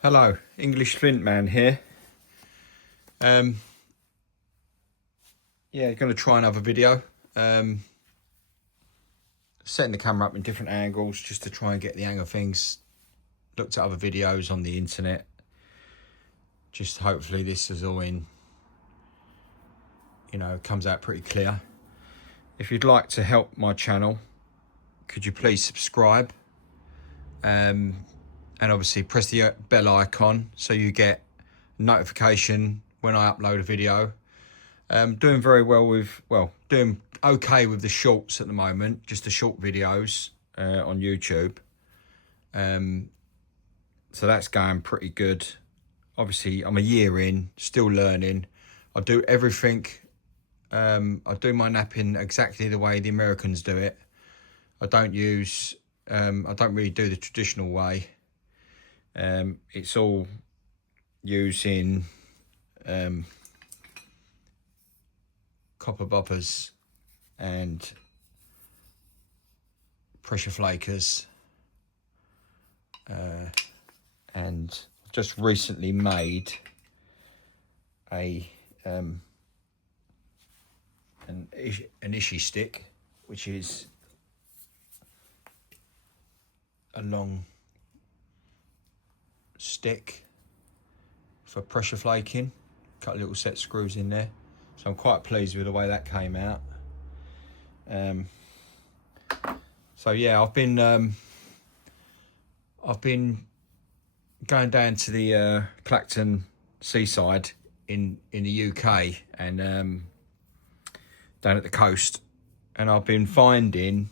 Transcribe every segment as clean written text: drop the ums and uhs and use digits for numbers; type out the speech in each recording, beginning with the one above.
Hello, English Flint man here. Yeah, going to try another video. Setting the camera up in different angles just to try and get the hang of things. Looked at other videos on the internet. Just hopefully this is all in, comes out pretty clear. If you'd like to help my channel, could you please subscribe? And obviously press the bell icon so you get notification when I upload a video. Doing very well with, doing okay with the shorts at the moment, just the short videos on YouTube. So that's going pretty good. Obviously, I'm a year in, still learning. I do everything. I do my napping exactly the way the Americans do it. I don't really do the traditional way. It's all using copper boppers and pressure flakers, and just recently made an ishi stick, which is a long stick for pressure flaking. Cut little set screws in there, so I'm quite pleased with the way that came out. So yeah, I've been going down to the Clacton seaside in the UK and down at the coast, and I've been finding,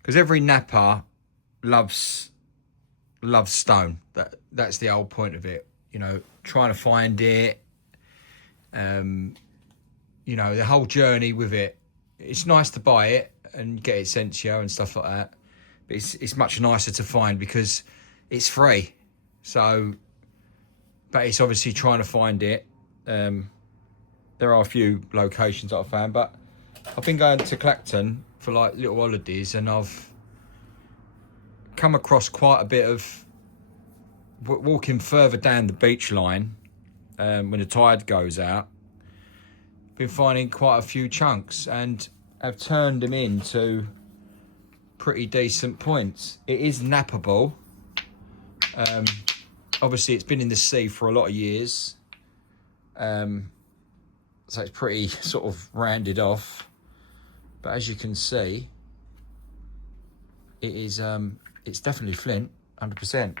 because every napper loves stone. That's the whole point of it, trying to find it, the whole journey with it. It's nice to buy it and get it sent to you and stuff like that, but it's much nicer to find because it's free. So, but it's obviously trying to find it. There are a few locations that I've found, but I've been going to Clacton for like little holidays, and I've come across quite a bit of walking further down the beach line when the tide goes out. Been finding quite a few chunks and have turned them into pretty decent points. It is nappable. Obviously it's been in the sea for a lot of years, so it's pretty sort of rounded off, but as you can see, it is it's definitely flint, 100%.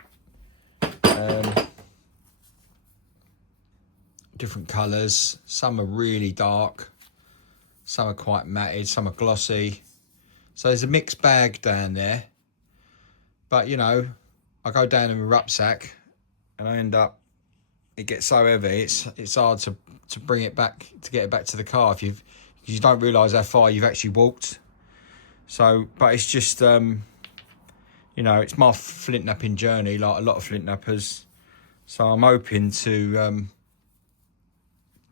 Different colours, some are really dark, some are quite matted, some are glossy, so there's a mixed bag down there. But I go down in my rucksack and I end up, it gets so heavy it's hard to bring it back, to get it back to the car if you don't realise how far you've actually walked. So, but it's just it's my flint napping journey, like a lot of flint nappers. So I'm hoping to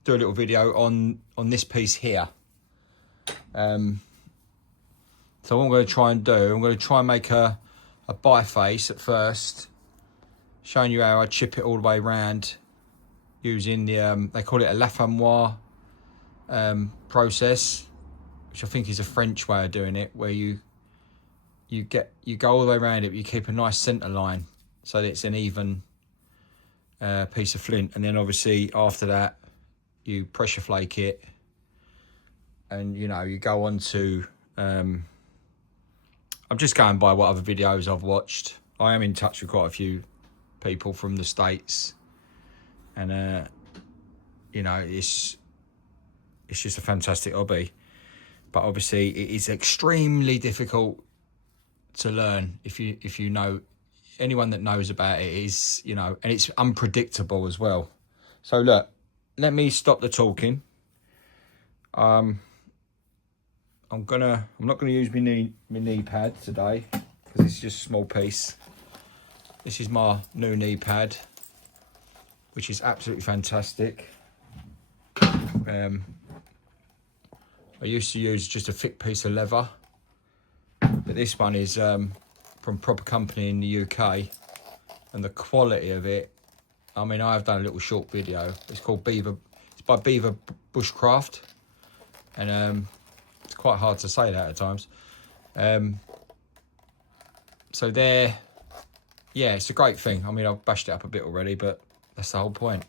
do a little video on this piece here. So what I'm going to try and do, I'm going to try and make a biface at first, showing you how I chip it all the way around using the they call it a Lafamoire process, which I think is a French way of doing it, where you go all the way around it, but you keep a nice centre line so that it's an even piece of flint, and then obviously after that you pressure flake it, and you go on to I'm just going by what other videos I've watched. I am in touch with quite a few people from the States, and it's just a fantastic hobby, but obviously it is extremely difficult to learn. If you know, anyone that knows about it is, and it's unpredictable as well. So look, let me stop the talking. I'm not gonna use my knee pad today because it's just a small piece. This is my new knee pad, which is absolutely fantastic. I used to use just a thick piece of leather, but this one is from Proper Company in the UK, and the quality of it. I mean, I've done a little short video. It's called Beaver. It's by Beaver Bushcraft, and it's quite hard to say that at times. So there, yeah, it's a great thing. I mean, I've bashed it up a bit already, but that's the whole point.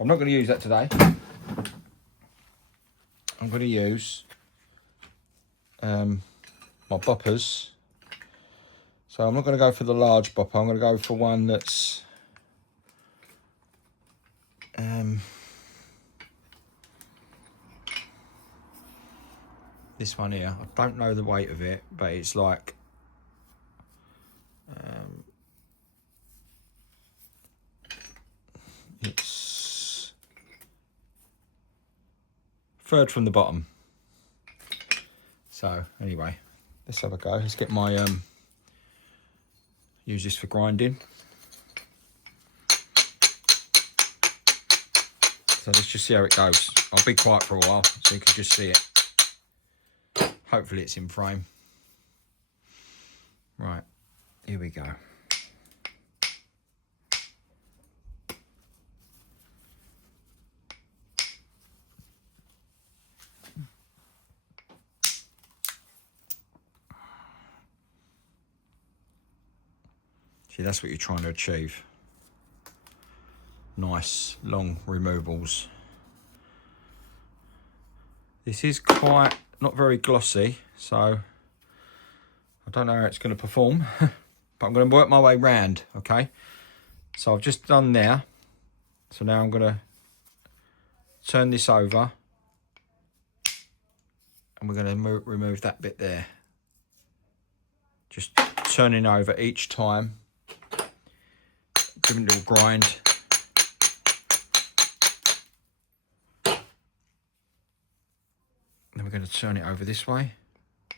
I'm not going to use that today. I'm going to use my boppers. So I'm not going to go for the large bopper. I'm going to go for one that's this one here. I don't know the weight of it, but it's like it's third from the bottom. So anyway, let's have a go. Let's get my use this for grinding. So let's just see how it goes. I'll be quiet for a while so you can just see it. Hopefully it's in frame. Right, here we go. See, that's what you're trying to achieve. Nice, long removals. This is quite, not very glossy, so I don't know how it's going to perform, but I'm going to work my way round, okay? So I've just done there. So now I'm going to turn this over, and we're going to remove that bit there. Just turning over each time. Give it a little grind. Then we're going to turn it over this way.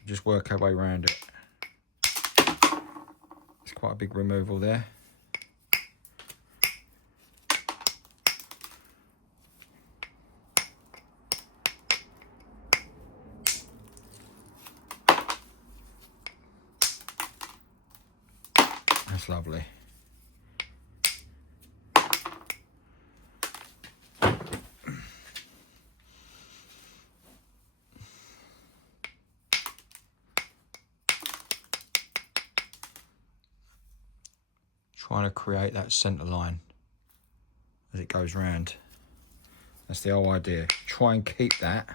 Just work our way around it. It's quite a big removal there. That's lovely. Trying to create that centre line as it goes round. That's the whole idea. Try and keep that.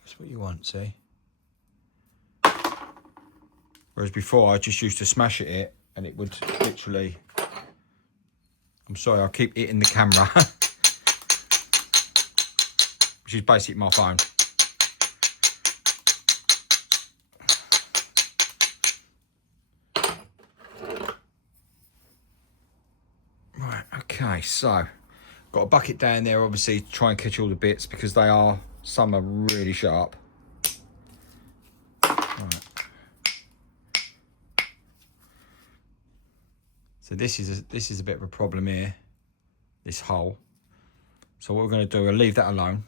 That's what you want, see? Whereas before I just used to smash it and it would literally... I'm sorry, I keep hitting the camera. Which is basically my phone. Okay, so got a bucket down there, obviously, to try and catch all the bits because they are, some are really sharp. Right. So this is a bit of a problem here, this hole. So what we're going to do, we'll leave that alone.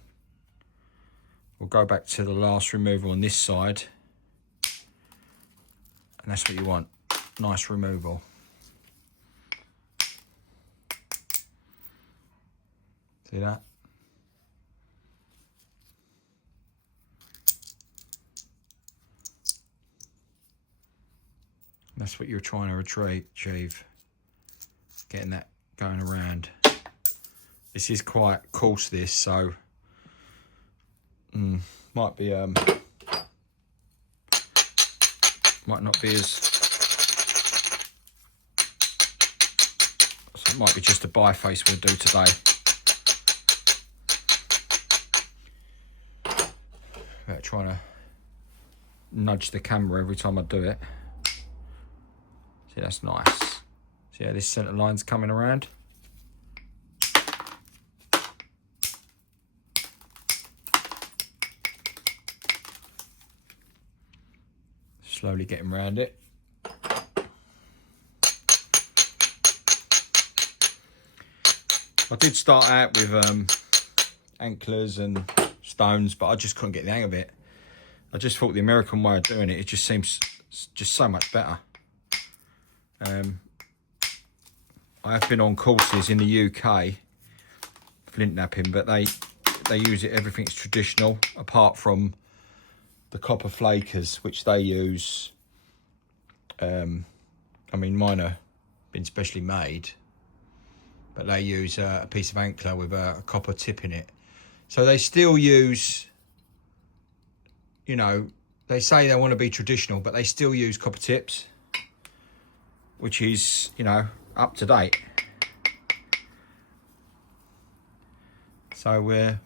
We'll go back to the last removal on this side, and that's what you want, nice removal. See that? That's what you're trying to achieve. Getting that going around. This is quite coarse, this, so might be might not be as, so it might be just a biface we'll do today. About trying to nudge the camera every time I do it. See, that's nice. See how this centre line's coming around? Slowly getting around it. I did start out with anklers and stones, but I just couldn't get the hang of it. I just thought the American way of doing it, it just seems just so much better. I have been on courses in the UK, flint knapping, but they use it, everything's traditional, apart from the copper flakers, which they use. I mean, mine are been specially made, but they use a piece of ankler with a copper tip in it. So they still use, you know, they say they want to be traditional, but they still use copper tips, which is, you know, up to date. So we're,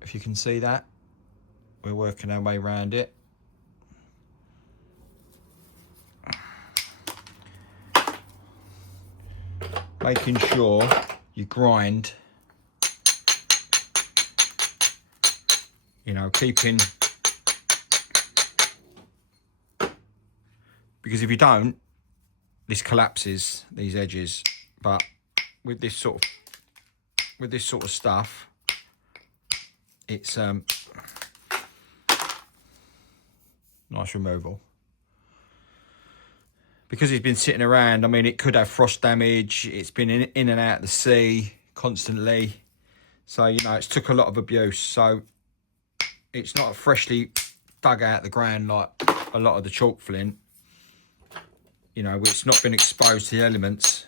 if you can see that, we're working our way around it. Making sure you grind, you know, keeping, because if you don't, this collapses, these edges. But with this sort of stuff, it's nice removal. Because it's been sitting around, I mean, it could have frost damage. It's been in and out of the sea constantly. So, you know, it's took a lot of abuse. So it's not freshly dug out the ground like a lot of the chalk flint. You know, it's not been exposed to the elements.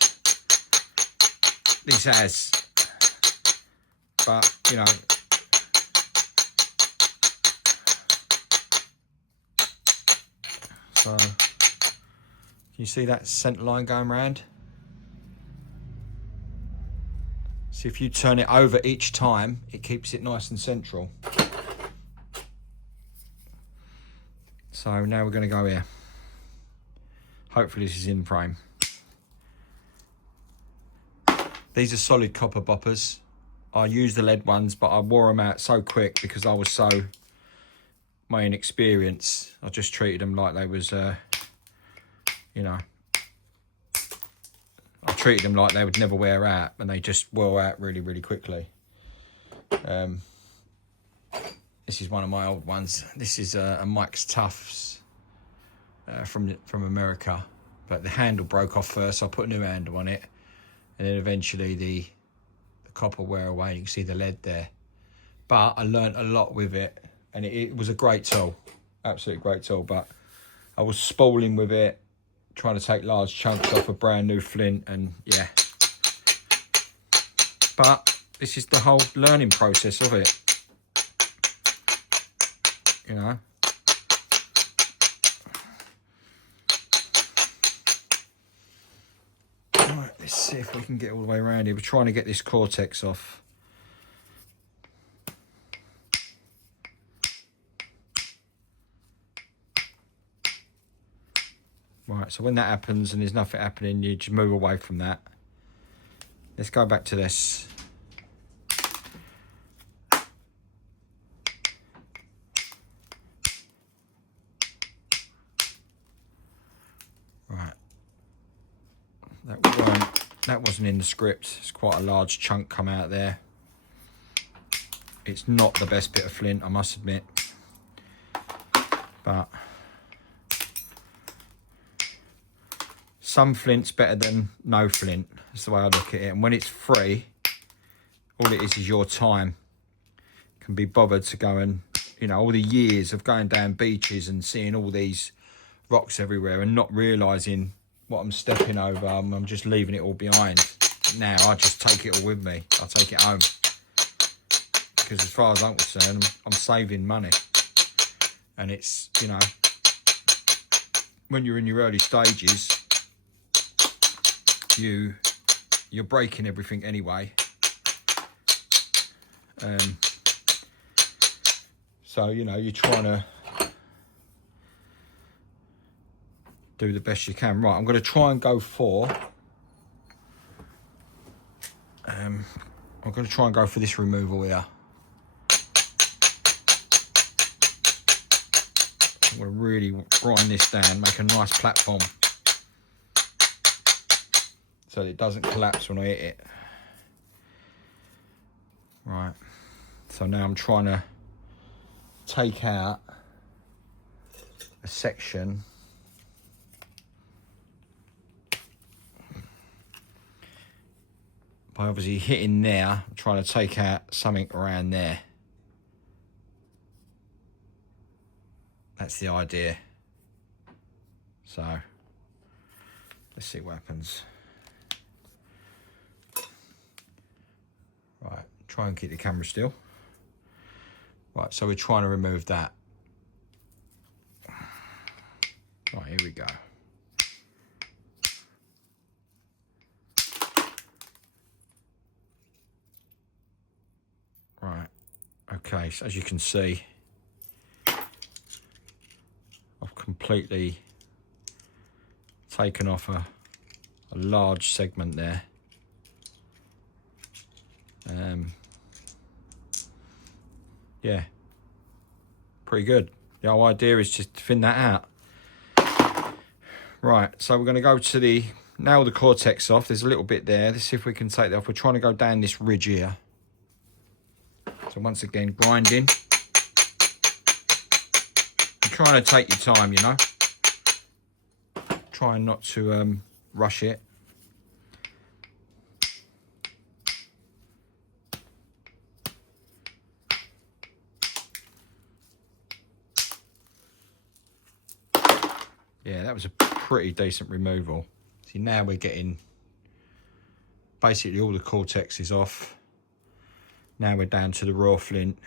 This has. But, you know, so... Can you see that centre line going round? So if you turn it over each time, it keeps it nice and central. So now we're going to go here. Hopefully this is in frame. These are solid copper boppers. I used the lead ones, but I wore them out so quick because I was so, my inexperience. I just treated them like they was... you know, I treated them like they would never wear out, and they just wore out really, really quickly. This is one of my old ones. This is a Mike's Tufts from America, but the handle broke off first, so I put a new handle on it, and then eventually the copper wear away. You can see the lead there. But I learnt a lot with it, and it was a great tool, absolutely great tool. But I was spooling with it, trying to take large chunks off a brand new flint, and yeah. But this is the whole learning process of it, you know. Right, let's see if we can get all the way around here. We're trying to get this cortex off. Right, so when that happens and there's nothing happening, you just move away from that. Let's go back to this. Right. That wasn't in the script. It's quite a large chunk come out there. It's not the best bit of flint, I must admit. But some flint's better than no flint. That's the way I look at it. And when it's free, all it is your time. Can be bothered to go and, you know, all the years of going down beaches and seeing all these rocks everywhere and not realising what I'm stepping over. I'm just leaving it all behind. Now I just take it all with me. I take it home. Because as far as I'm concerned, I'm saving money. And it's, you know, when you're in your early stages, you're breaking everything anyway. So, you know, you're trying to do the best you can. Right, I'm going to try and go for... I'm going to try and go for this removal here. I'm going to really grind this down, make a nice platform, so that it doesn't collapse when I hit it. Right, so now I'm trying to take out a section by obviously hitting there, I'm trying to take out something around there. That's the idea. So let's see what happens. Right, try and keep the camera still. Right, so we're trying to remove that. Right, here we go. Right, okay, so as you can see, I've completely taken off a large segment there. Yeah, pretty good. The whole idea is just to thin that out. Right, so we're going to go to the, nail the cortex off. There's a little bit there. Let's see if we can take that off. We're trying to go down this ridge here. So once again, grinding. You're trying to take your time, you know. Trying not to rush it. Yeah, that was a pretty decent removal. See, now we're getting basically all the cortex is off. Now we're down to the raw flint.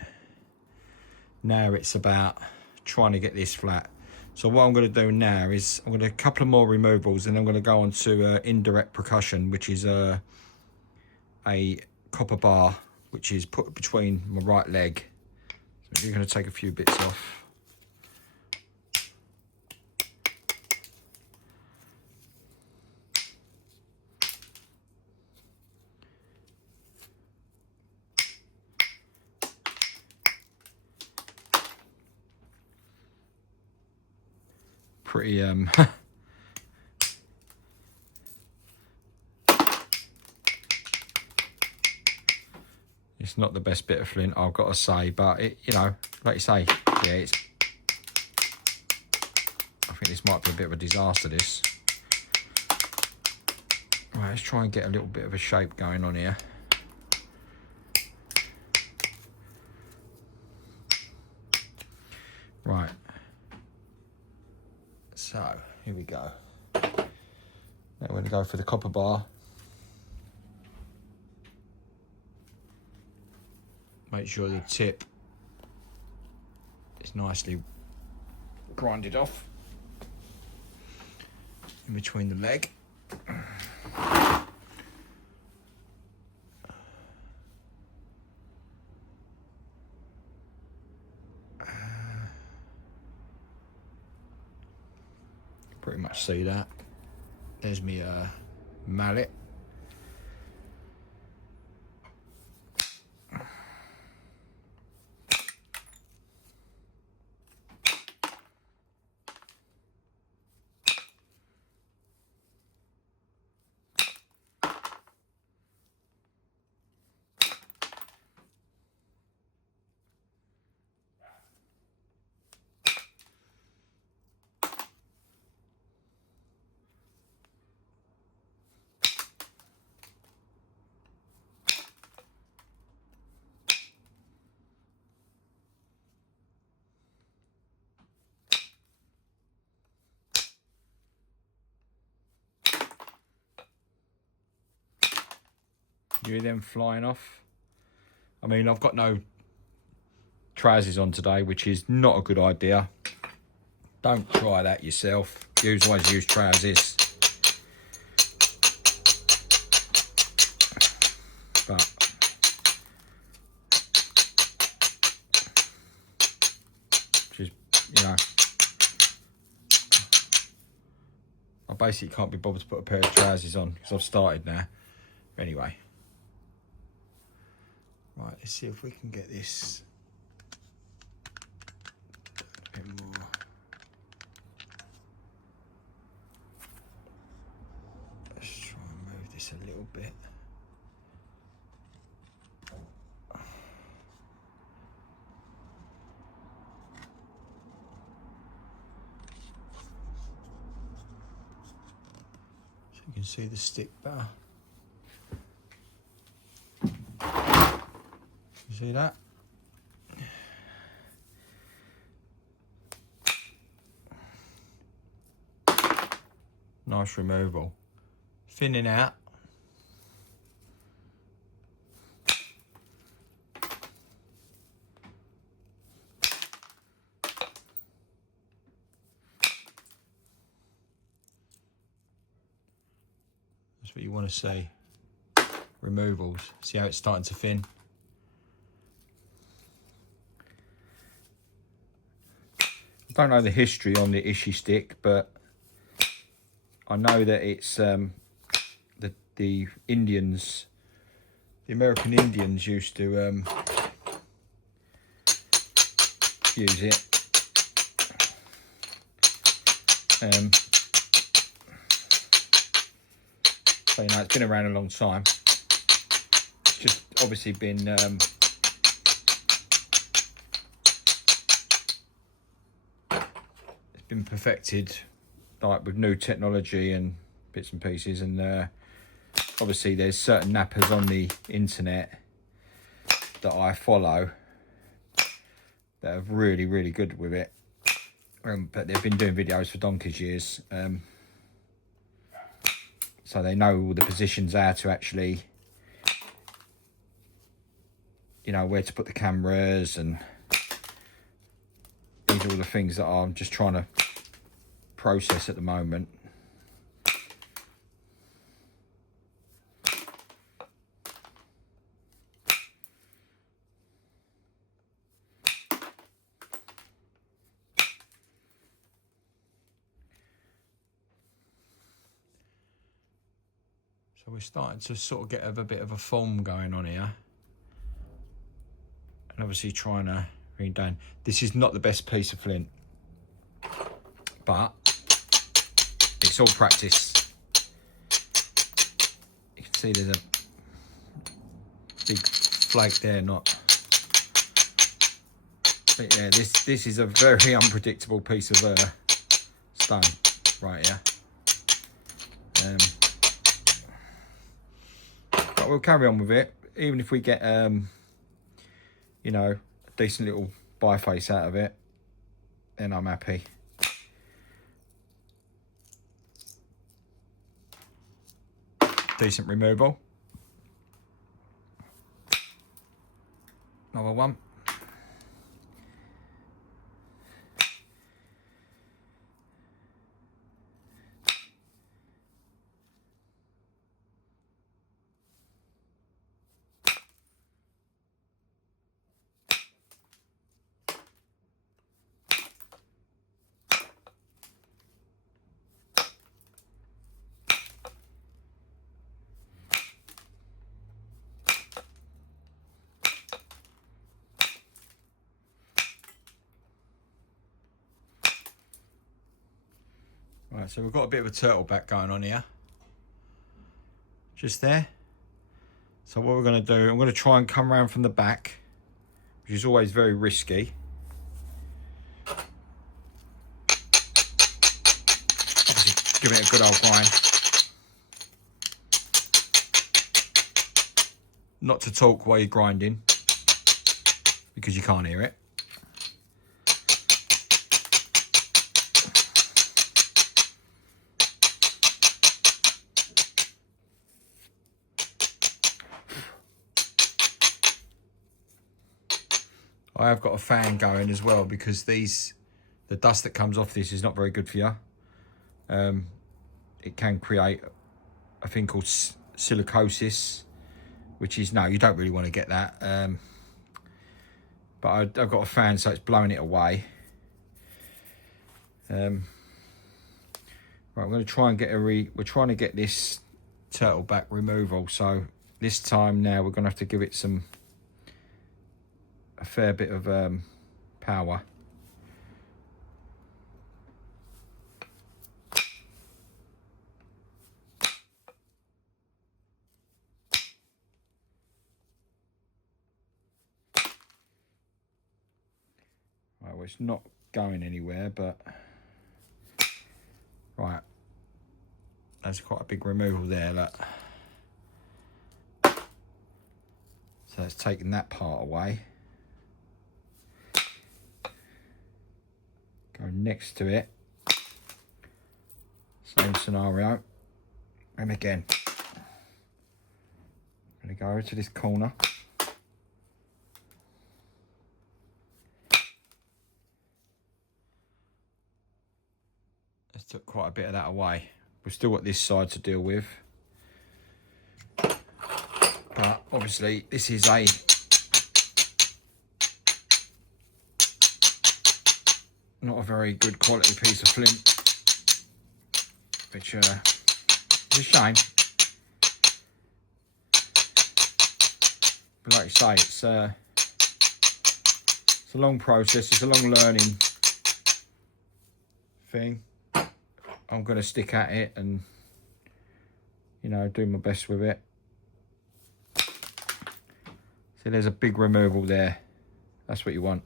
Now it's about trying to get this flat. So what I'm going to do now is I'm going to do a couple of more removals, and I'm going to go on to indirect percussion, which is a copper bar, which is put between my right leg. So you're going to take a few bits off. Pretty it's not the best bit of flint, I've got to say, but it, you know, like you say, yeah, it's, I think this might be a bit of a disaster, this. Right, let's try and get a little bit of a shape going on here. Right, so here we go. Now we're going to go for the copper bar. Make sure the tip is nicely grinded off in between the leg. Pretty much see that. There's me mallet. You hear them flying off? I mean, I've got no trousers on today, which is not a good idea. Don't try that yourself. Always use trousers. But just, you know, I basically can't be bothered to put a pair of trousers on because I've started now. Anyway. Right, let's see if we can get this a bit more. Let's try and move this a little bit. You can see the stick better. You see that? Nice removal. Thinning out. That's what you want to see. Removals. See how it's starting to thin? I don't know the history on the Ishi stick, but I know that it's the Indians, the American Indians used to use it. So, you know, it's been around a long time. It's just obviously been it's been perfected, like with new technology and bits and pieces, and obviously there's certain nappers on the internet that I follow that are really, really good with it, but they've been doing videos for donkey's years, so they know all the positions, how to actually, you know, where to put the cameras, and these are all the things that I'm just trying to process at the moment. So we're starting to sort of get a bit of a form going on here. And obviously trying to bring it down. This is not the best piece of flint, but it's all practice. You can see there's a big flake there, not. But yeah, this is a very unpredictable piece of stone right here. But we'll carry on with it, even if we get you know, a decent little biface out of it, then I'm happy. Decent removal. Another one. Right, so we've got a bit of a turtle back going on here. Just there. So what we're going to do, I'm going to try and come around from the back, which is always very risky. Obviously, give it a good old grind. Not to talk while you're grinding, because you can't hear it. I have got a fan going as well, because the dust that comes off this is not very good for you. It can create a thing called silicosis, which is, no, you don't really want to get that. But I've got a fan, so it's blowing it away. Right, I'm going to try and get we're trying to get this turtle back removal. So this time now we're going to have to give it a fair bit of power. Right, well, it's not going anywhere, but right, That's quite a big removal there, look. So it's taking that part away. Go next to it. Same scenario. And again, I'm going to go to this corner. Let's took quite a bit of that away. We've still got this side to deal with. But obviously this is a not a very good quality piece of flint, which is a shame. But like you say, it's a long process, it's a long learning thing. I'm going to stick at it and, you know, do my best with it. So there's a big removal there. That's what you want.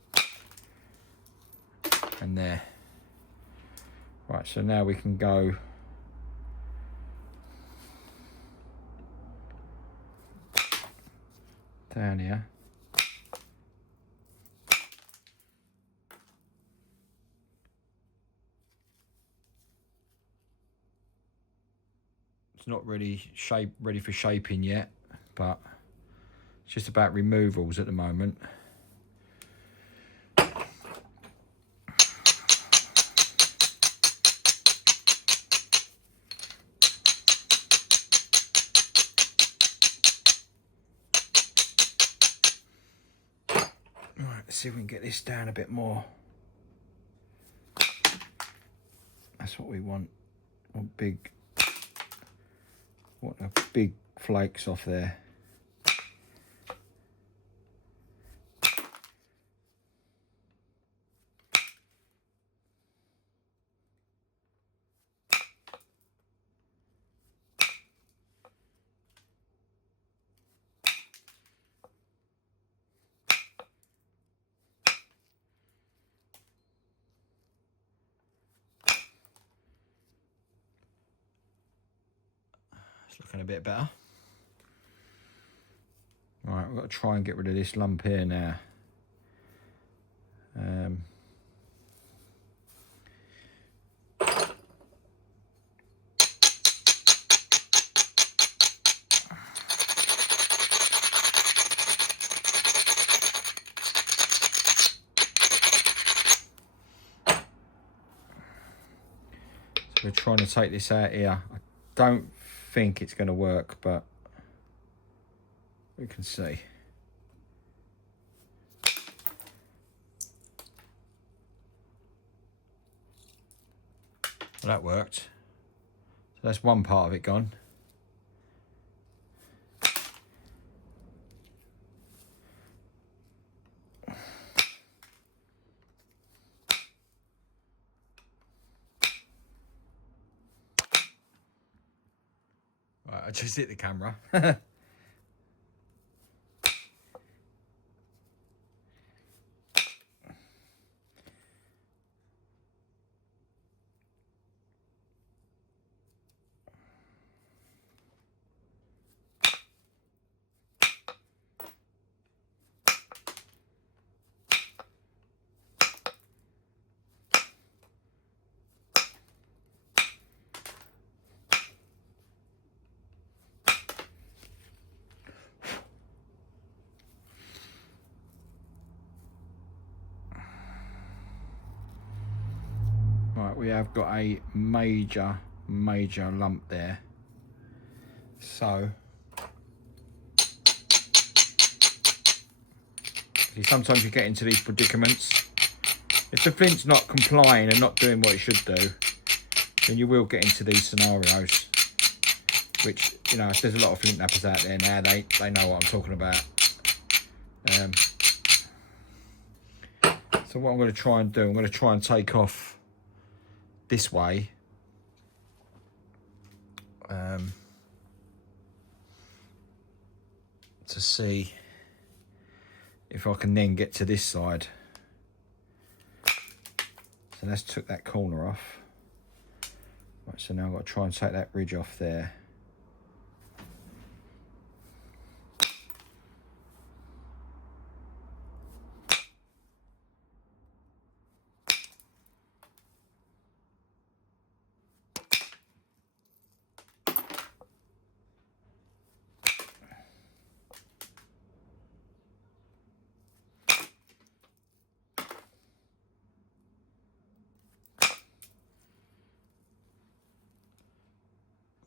And there. Right, so now we can go down here. It's not really ready for shaping yet, but it's just about removals at the moment. Right, let's see if we can get this down a bit more. That's what we want. Want a big flakes off there. It's looking a bit better. Right, we've got to try and get rid of this lump here now. So we're trying to take this out here. I don't think it's going to work, but we can see. Well, that worked. So that's one part of it gone. Right, I just hit the camera. Right, we have got a major lump there. So sometimes you get into these predicaments. If the flint's not complying and not doing what it should do, then you will get into these scenarios. Which, you know, there's a lot of flint knappers out there now, they know what I'm talking about. So what I'm going to try and do, I'm going to try and take off this way. To see if I can then get to this side. So let's took that corner off. Right, so now I've got to try and take that ridge off there.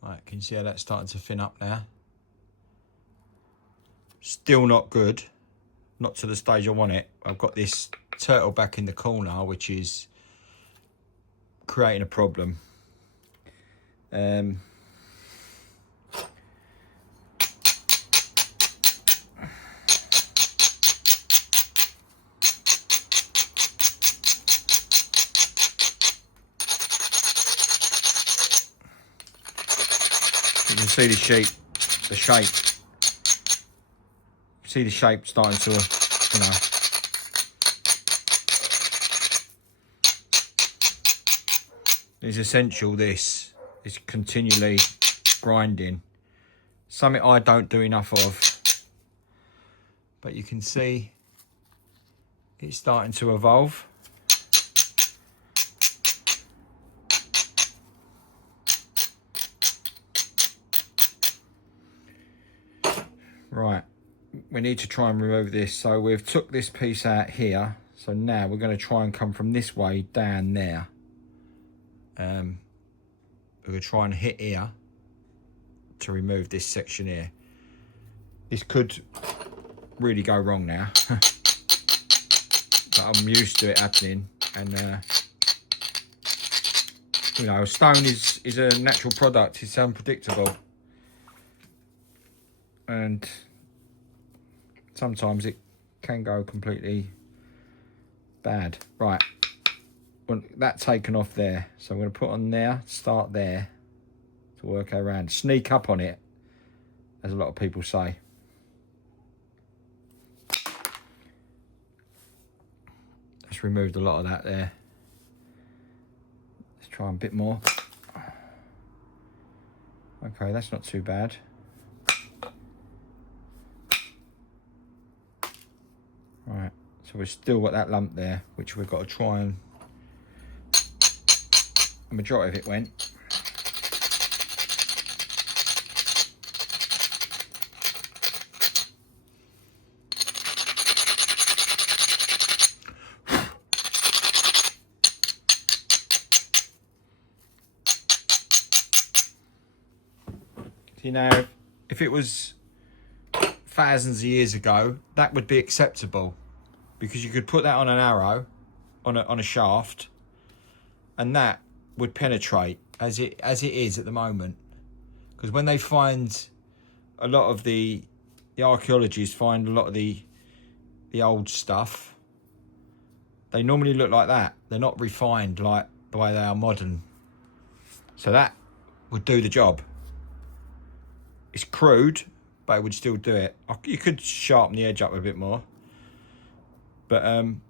Right, can you see how that's starting to thin up now? Still not good. Not to the stage I want it. I've got this turtle back in the corner, which is creating a problem. You can see the shape. See the shape starting to, you know. It's essential, this is continually grinding. Something I don't do enough of. But you can see it's starting to evolve. Right, we need to try and remove this. So we've took this piece out here. So now we're going to try and come from this way down there. We're going to try and hit here to remove this section here. This could really go wrong now. But I'm used to it happening. And, you know, stone is a natural product. It's unpredictable. And sometimes it can go completely bad. Right, want that taken off there. So I'm going to put on there, start there to work around. Sneak up on it, as a lot of people say. Just removed a lot of that there. Let's try a bit more. Okay, that's not too bad. Right, so we've still got that lump there, which we've got to try and... The majority of it went. You know, if it was thousands of years ago, that would be acceptable, because you could put that on an arrow, on a shaft, and that would penetrate as it is at the moment. Because when they find a lot of the archaeologists find a lot of the old stuff, they normally look like that. They're not refined like the way they are modern. So that would do the job. It's crude, but it would still do it. You could sharpen the edge up a bit more. But I'm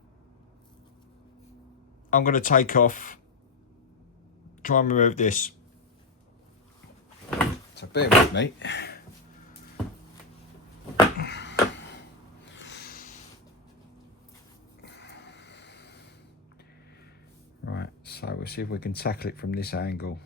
going to take off, try and remove this. So bear with me. Right, so we'll see if we can tackle it from this angle.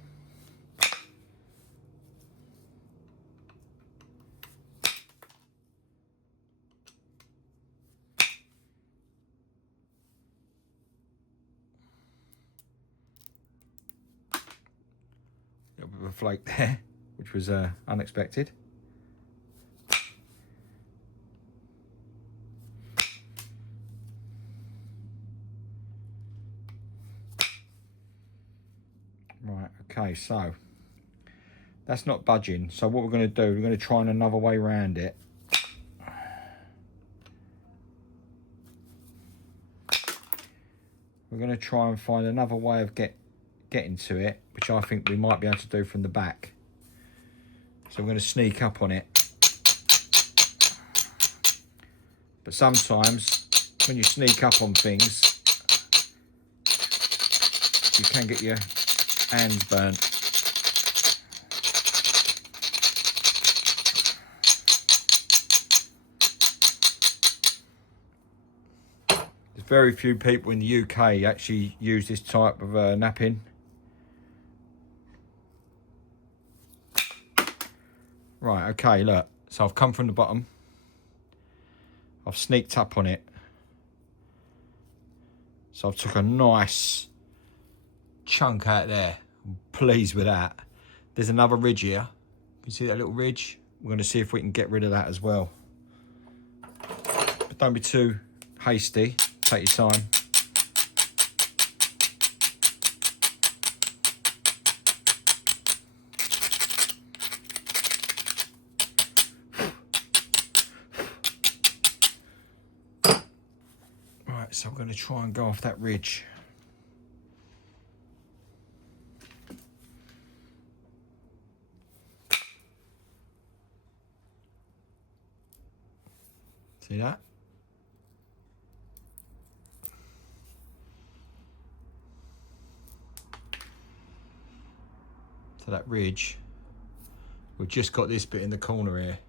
A little bit of a flake there, which was unexpected. Right, okay, so that's not budging. So what we're going to do, we're going to try another way around it. We're going to try and find another way of getting to it, which I think we might be able to do from the back. So I'm going to sneak up on it. But sometimes when you sneak up on things, you can get your hands burnt. very few people in the UK actually use this type of napping. Right, okay, look. So I've come from the bottom. I've sneaked up on it. So I've took a nice chunk out there. I'm pleased with that. There's another ridge here. You see that little ridge? We're going to see if we can get rid of that as well. But don't be too hasty. Take your time. Right, so I'm going to try and go off that ridge. See that? So that ridge, we've just got this bit in the corner here,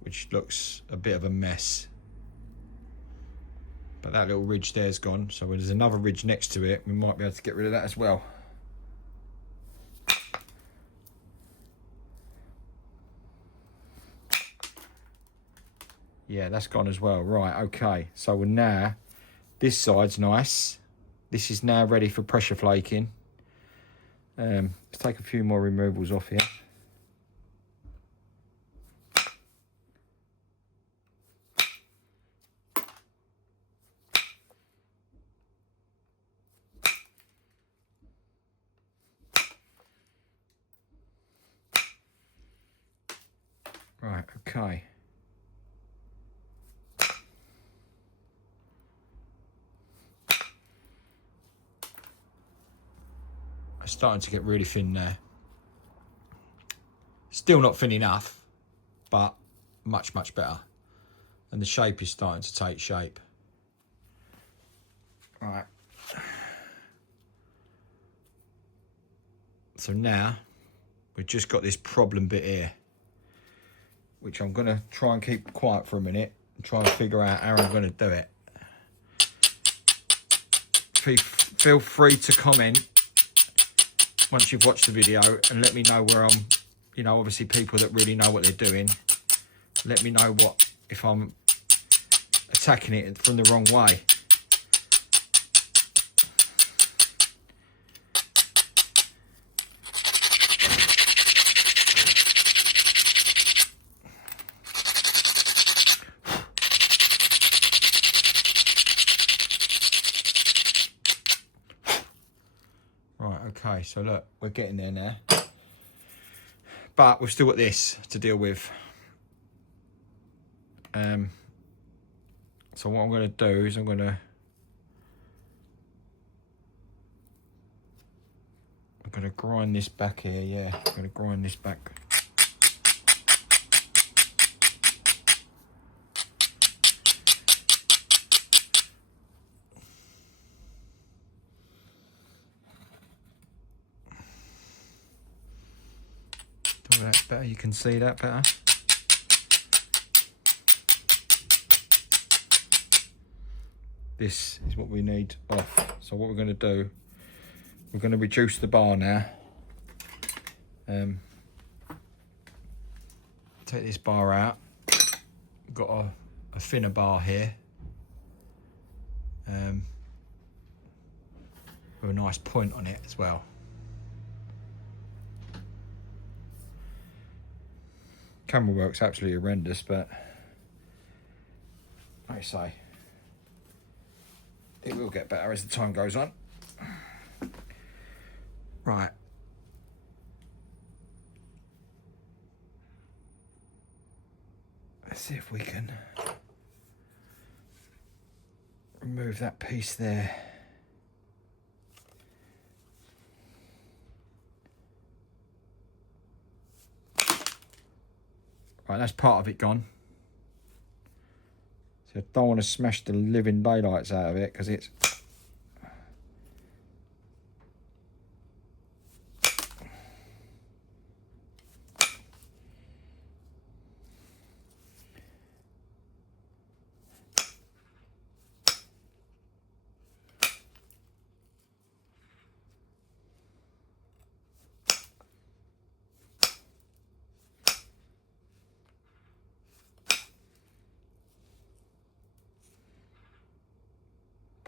which looks a bit of a mess. But that little ridge there's gone, so there's another ridge next to it. We might be able to get rid of that as well. Yeah, that's gone as well. Right, okay. So we're now, this side's nice. This is now ready for pressure flaking. Let's take a few more removals off here. Right, okay. It's starting to get really thin now. Still not thin enough, but much, much better. And the shape is starting to take shape. Right. So now, we've just got this problem bit here, which I'm going to try and keep quiet for a minute and try and figure out how I'm going to do it. Feel free to comment once you've watched the video and let me know where I'm, you know, obviously people that really know what they're doing, let me know what, if I'm attacking it from the wrong way. Okay, so look, we're getting there now. But we've still got this to deal with. So what I'm going to do is I'm going to grind this back here, yeah. I'm going to grind this back. That's better, you can see that better. This is what we need off. So what we're going to do, we're going to reduce the bar now. Take this bar out. We've got a thinner bar here. With a nice point on it as well. Camera work's absolutely horrendous, but like I say, it will get better as the time goes on. Right. Let's see if we can remove that piece there. Right, that's part of it gone. So I don't want to smash the living daylights out of it because it's...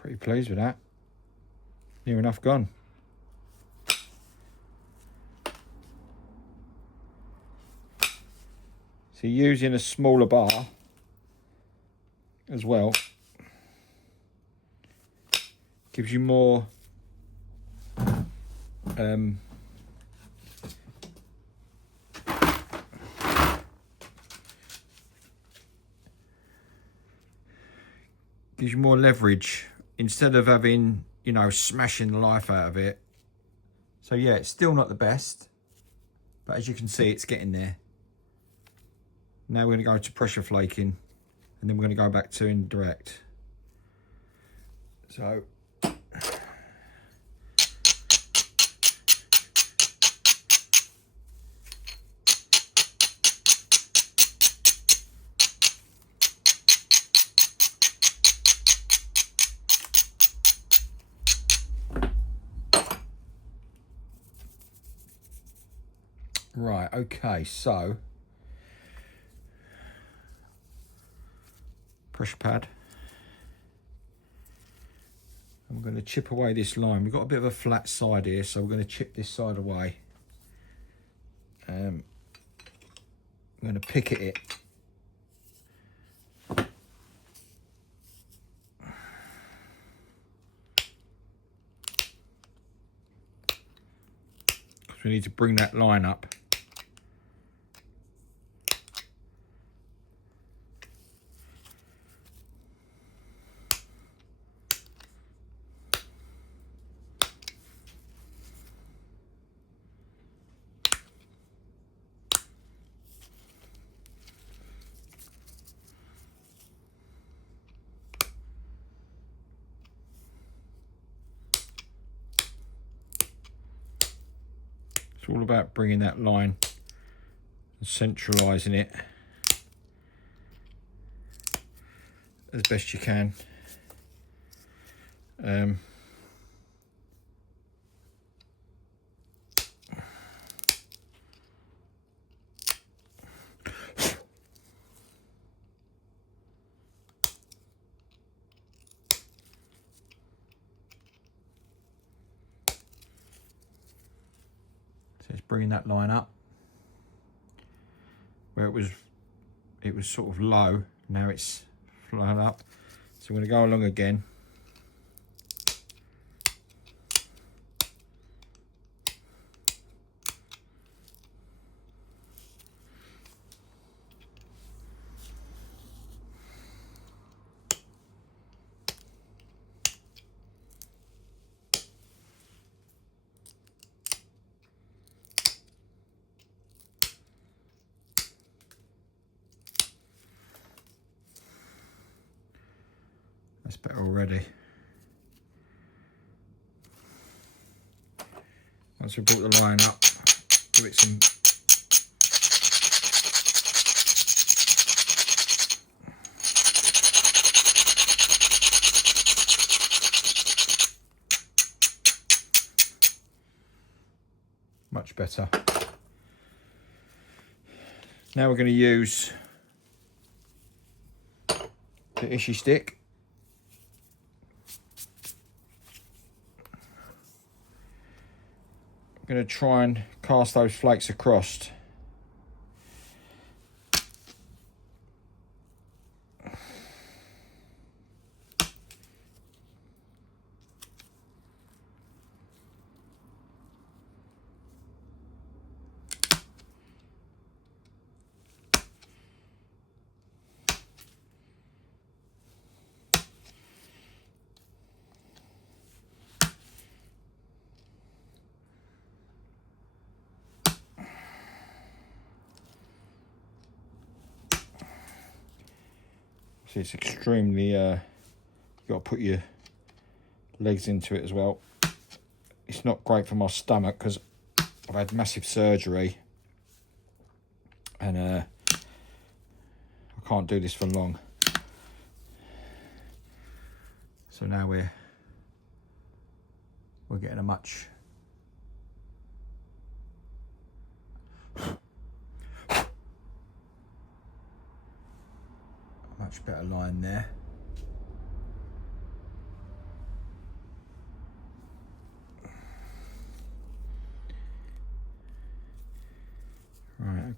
Pretty pleased with that. Near enough gone. So using a smaller bar as well gives you more leverage instead of having, you know, smashing the life out of it. So yeah, it's still not the best, but as you can see, it's getting there. Now we're going to go to pressure flaking, and then we're going to go back to indirect. So right, okay, so pressure pad. I'm going to chip away this line. We've got a bit of a flat side here, so we're going to chip this side away. I'm going to picket it. Because we need to bring that line up. It's all about bringing that line and centralising it as best you can. So it's bringing that line up where it was sort of low. Now it's flying up. So I'm going to go along again. That's better already. Once we brought the line up, give it some much better. Now we're going to use the Ishi stick. I'm going to try and cast those flakes across. See, it's extremely, you've got to put your legs into it as well. It's not great for my stomach because I've had massive surgery and I can't do this for long. So now we're getting a much better line there.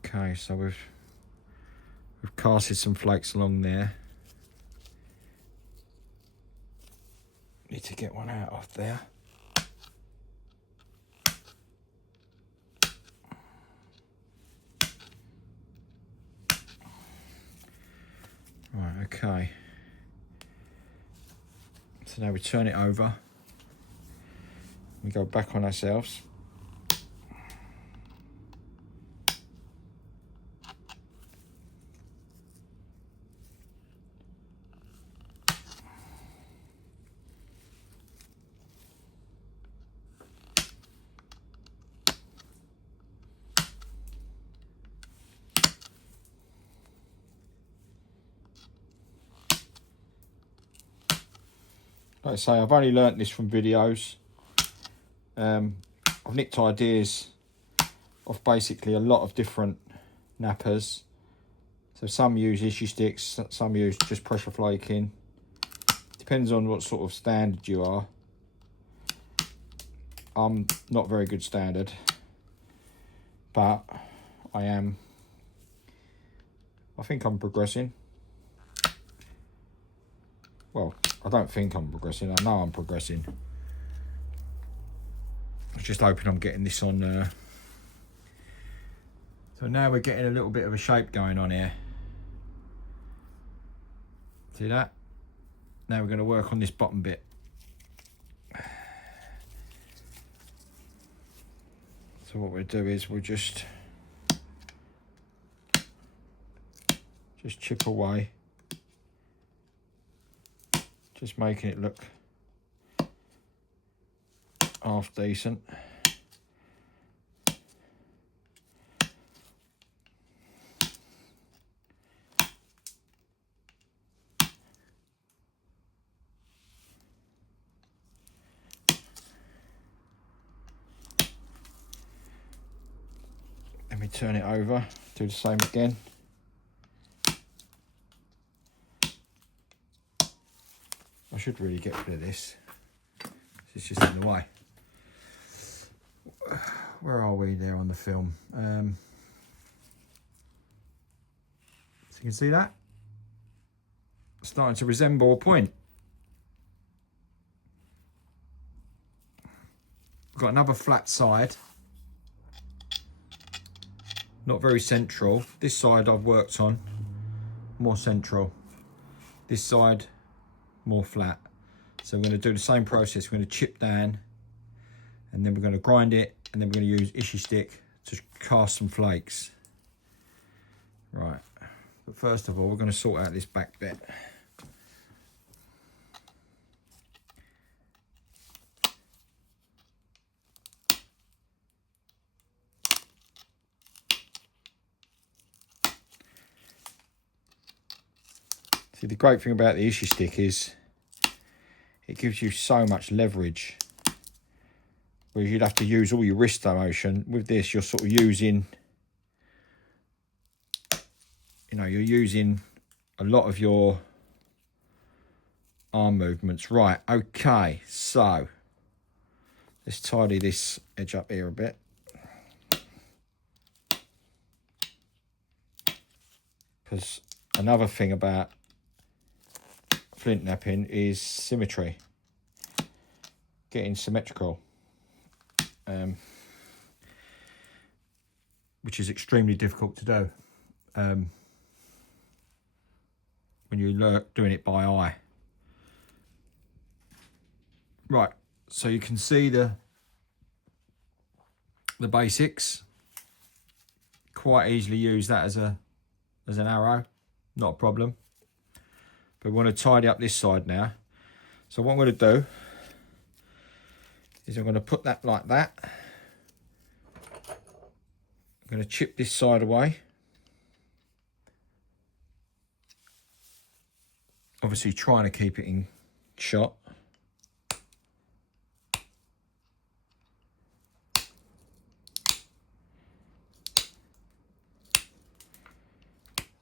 Okay, so we've casted some flakes along there. Need to get one out of there. Right, okay. So now we turn it over. We go back on ourselves. Like I say, I've only learnt this from videos. I've nicked ideas of basically a lot of different nappers. So some use issue sticks, some use just pressure flaking. Depends on what sort of standard you are. I'm not very good standard, but I think I'm progressing. Well, I don't think I'm progressing, I know I'm progressing. I was just hoping I'm getting this on. So now we're getting a little bit of a shape going on here. See that? Now we're going to work on this bottom bit. So what we'll do is we'll just chip away, just making it look half decent. Let me turn it over, do the same again. I should really get rid of this. It's just in the way. Where are we there on the film? So you can see that? It's starting to resemble a point. We've got another flat side. Not very central. This side I've worked on, more central. This side, more flat. So we're going to do the same process. We're going to chip down, and then we're going to grind it, and then we're going to use issue stick to cast some flakes. Right, but first of all, we're going to sort out this back bit. See, the great thing about the issue stick is it gives you so much leverage. Whereas you'd have to use all your wrist motion. With this, you're sort of using, you're using a lot of your arm movements. Right, okay, so let's tidy this edge up here a bit. Because another thing about flint napping is symmetry, getting symmetrical, which is extremely difficult to do when you're doing it by eye. Right, so you can see the basics. Quite easily use that as an arrow, not a problem. But we want to tidy up this side now. So what I'm going to do is I'm going to put that like that. I'm going to chip this side away. Obviously trying to keep it in shot.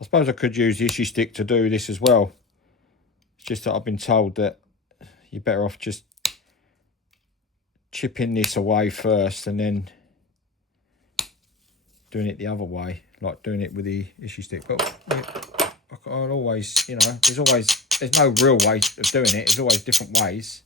I suppose I could use the issue stick to do this as well. It's just that I've been told that you're better off just chipping this away first and then doing it the other way, like doing it with the issue stick. But I'll always, you know, there's no real way of doing it. There's always different ways.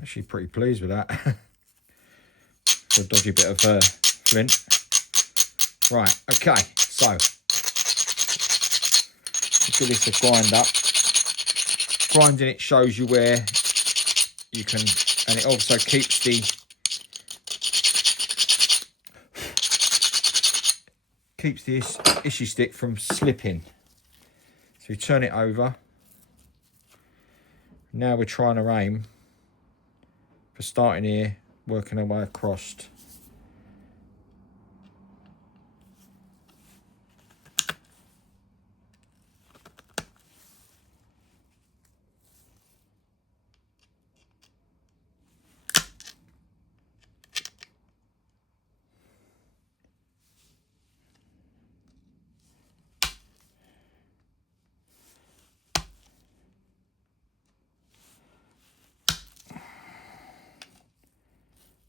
Actually pretty pleased with that. For a dodgy bit of flint. Right, okay, so give this a grind up. Grinding it shows you where you can, and it also keeps the issue stick from slipping. So you turn it over. Now we're trying to aim for starting here, working our way across.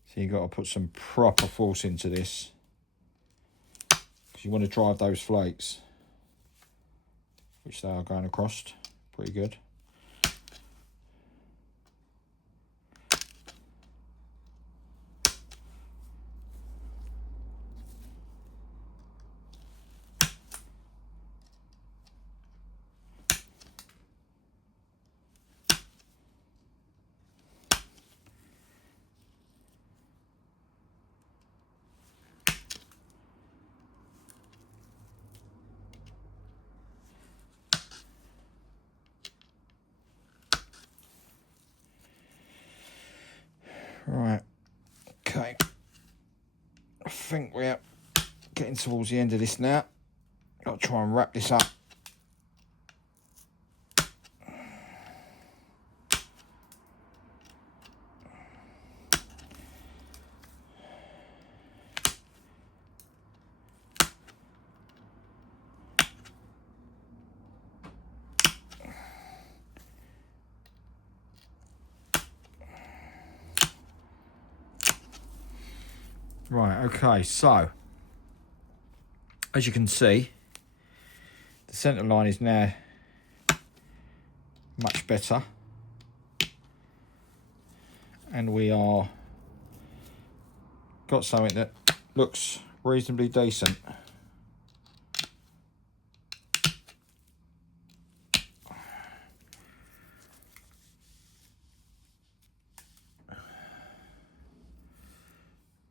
So you've got to put some proper force into this, because you want to drive those flakes, which they are going across pretty good. Right, okay, I think we're getting towards the end of this now. Got to try and wrap this up. Right, okay, so as you can see, the centre line is now much better, and we are got something that looks reasonably decent.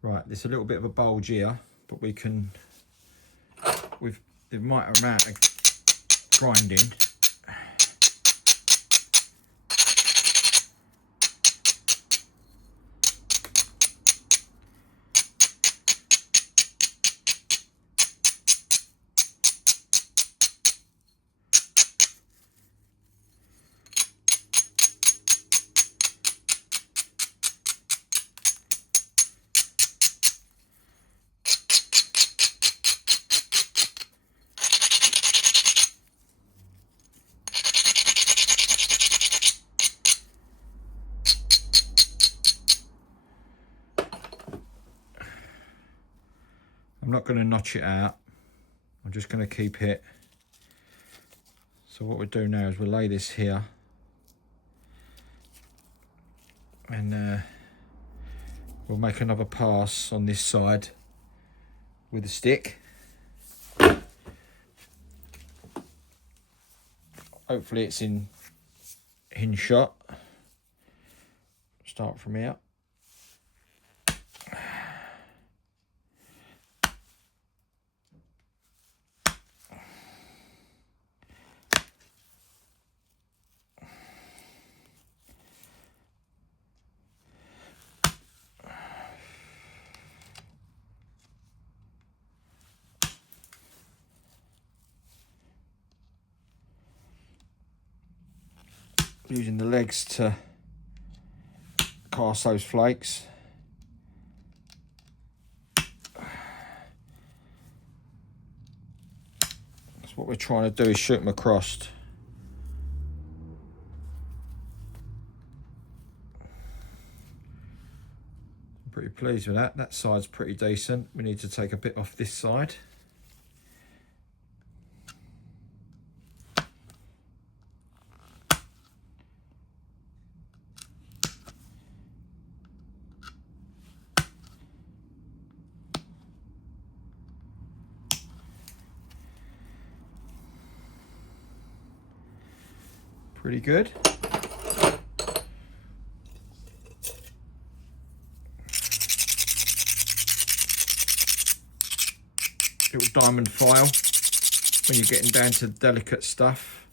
Right, there's a little bit of a bulge here, but we can, with the right amount of grinding, I'm not going to notch it out, I'm just going to keep it. So what we'll do now is we'll lay this here, and we'll make another pass on this side with the stick. Hopefully it's in hinge shot. Start from here. Using the legs to cast those flakes. what we're trying to do is shoot them across. I'm pretty pleased with that. That side's pretty decent. We need to take a bit off this side. Pretty good. Little diamond file when you're getting down to delicate stuff.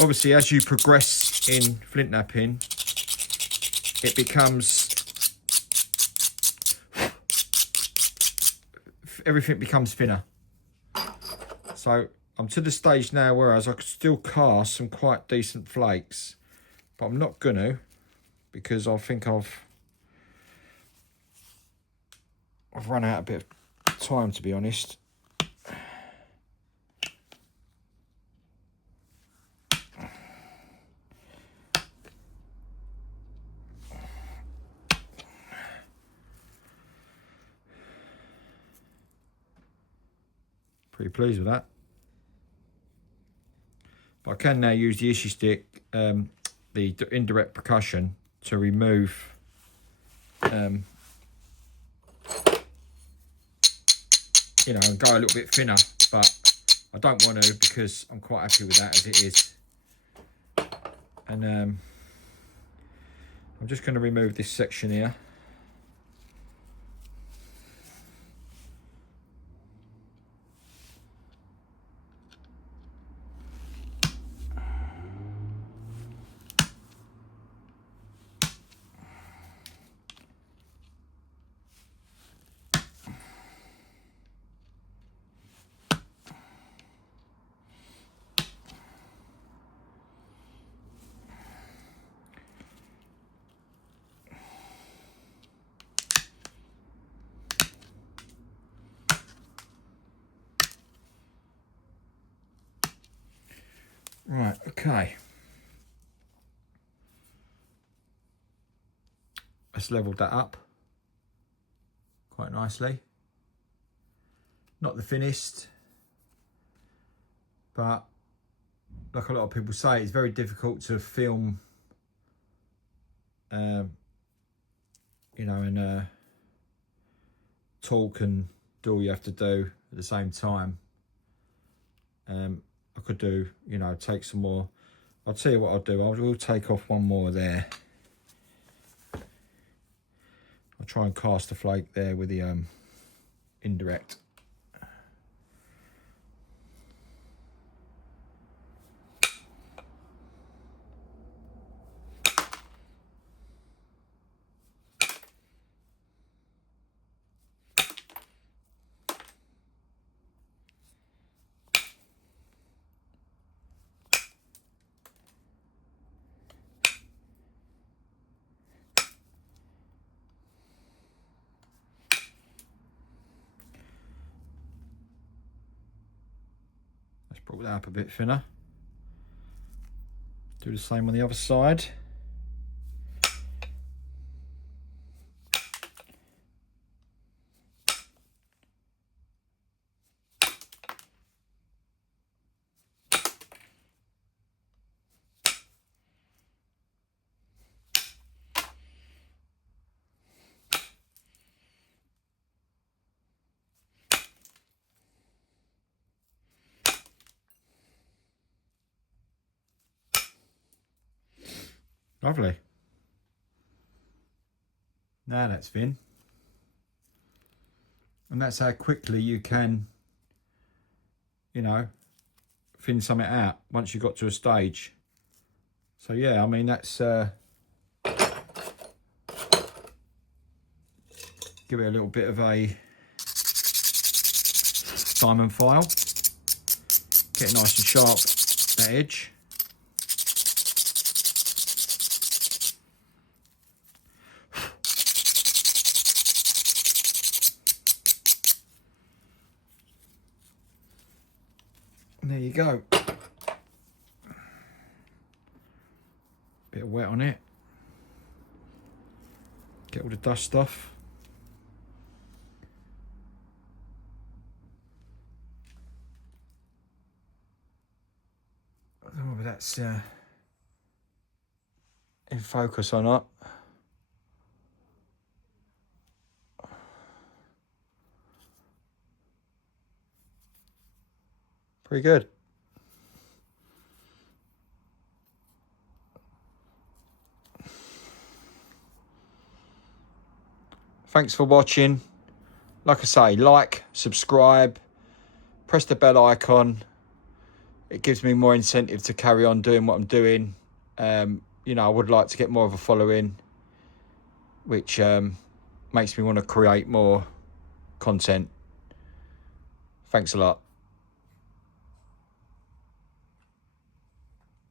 Obviously, as you progress in flint knapping, it becomes, everything becomes thinner. So I'm to the stage now whereas I could still cast some quite decent flakes, but I'm not gonna, because I think I've run out a bit of time, to be honest. Pretty pleased with that. But I can now use the issue stick, the indirect percussion, to remove you know, and go a little bit thinner, but I don't want to because I'm quite happy with that as it is. And I'm just going to remove this section here. Right, okay. Let's level that up quite nicely. Not the thinnest, but like a lot of people say, it's very difficult to film, you know, and talk and do all you have to do at the same time. I could do, you know, take some more. I'll tell you what I'll do. I will take off one more there. I'll try and cast a flake there with the indirect. Brought that up a bit thinner. Do the same on the other side. Lovely. Now that's thin. And that's how quickly you can, you know, thin something out once you got to a stage. So yeah, I mean, that's give it a little bit of a diamond file. Get it nice and sharp, that edge. you go. Bit of wet on it. Get all the dust off. I don't know whether that's in focus or not. Pretty good. Thanks for watching. Like I say, like, subscribe, press the bell icon. It gives me more incentive to carry on doing what I'm doing. You know, I would like to get more of a following, which makes me want to create more content. Thanks a lot.